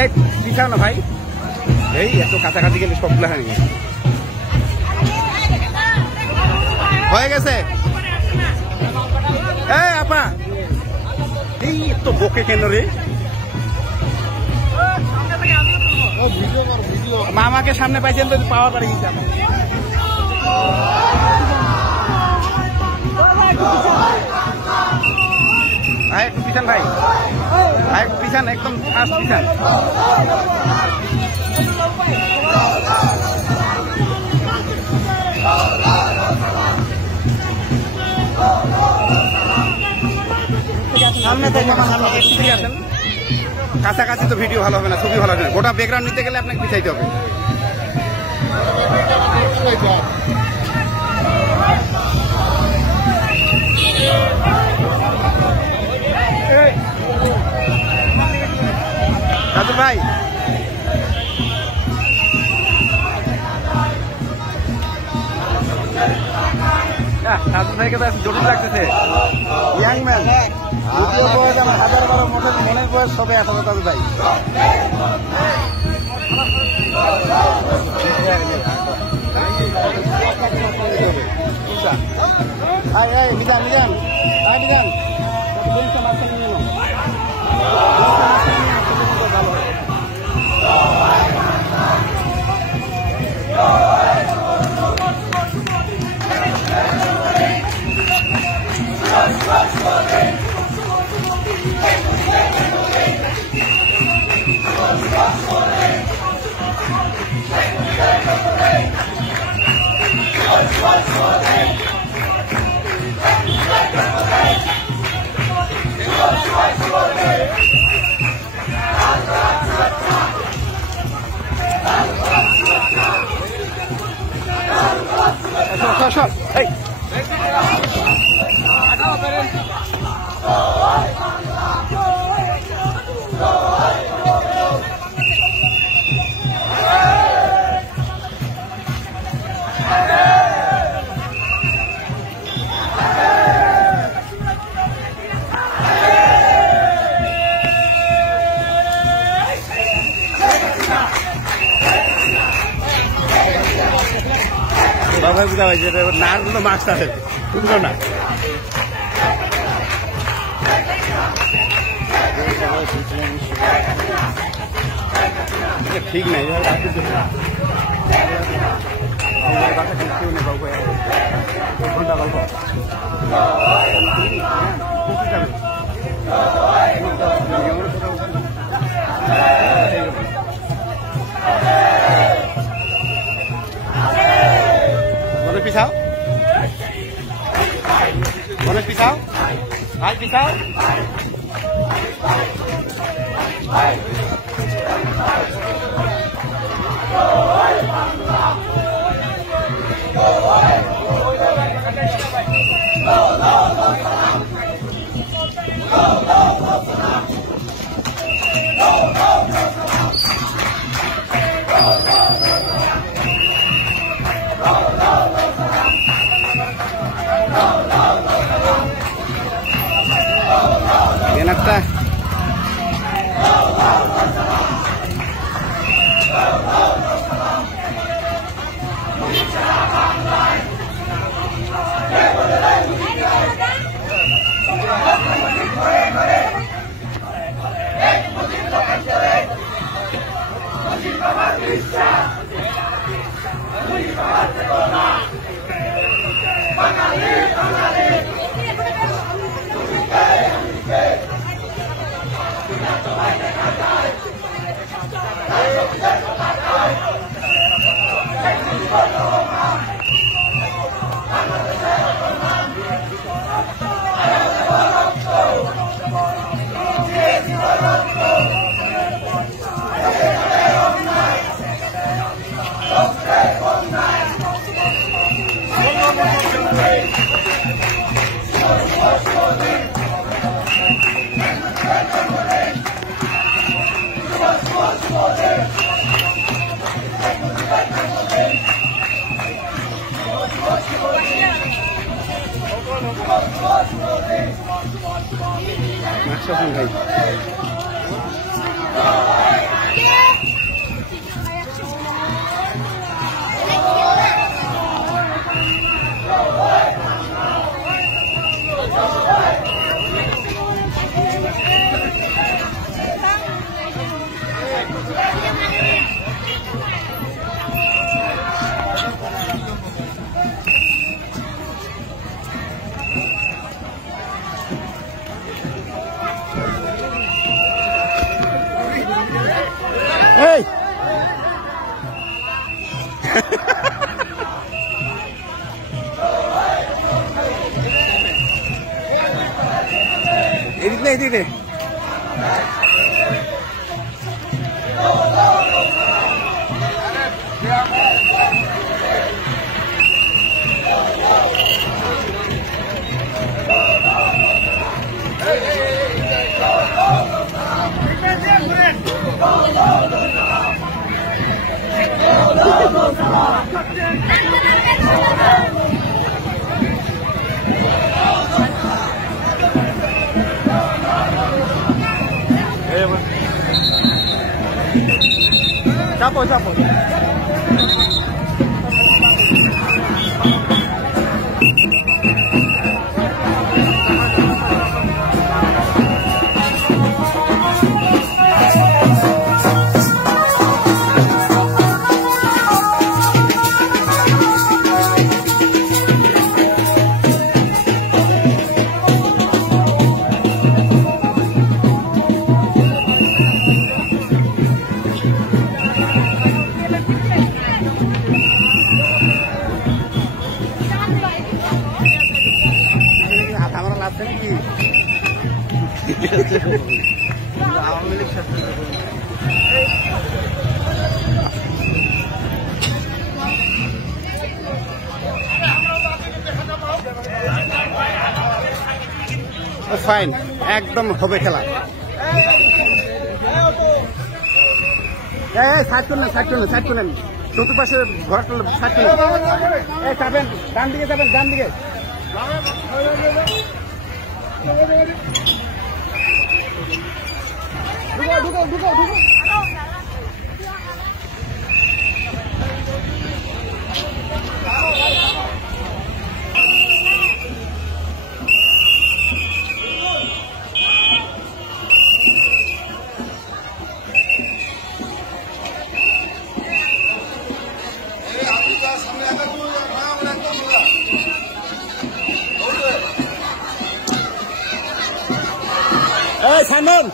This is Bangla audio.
এই পিছাও না ভাই, এই এত কাছাকাছি গেলে সবগুলো হয়ে গেছে। এই আপা, এই তো বকে কেন রে? মামাকে সামনে পাইছেন তো পাওয়ার পারে গেছে। ভাই একটু পিছান, ভাই ভাই একটু পিছান, একদম ফার্স্ট পিছান। সামনে থেকে আসেন, কাছাকাছি তো ভিডিও ভালো হবে না, ছবি ভালো হবে না। গোটা ব্যাকগ্রাউন্ড নিতে গেলে আপনাকে পিছাইতে হবে। রাজু ভাই, রাজু ভাইকে তো জটিল লাগতেছে। ইয়াং ম্যান, হাজার বারো মনের বয়স সবে আসা রাজু ভাই। মিজান মিজান মিজান বাবা বুঝা হয়েছে না, কোনো মাস্ক আছে বুঝলো না। ঠিক নাই ঘন্টা গল্প পিছাও, মনে পিছাও ভাই, পিছাও। একটা Maksudnya এদিক না এদিকে চাপো চাপো আওয়ামী লীগ ফাইন একদম হবে খেলা সাইড করলেন চতুর্পাশে ঘর সাইড করলেন যাবেন ডান দিকে যাবেন ডান দিকে ঢুকো সাইমন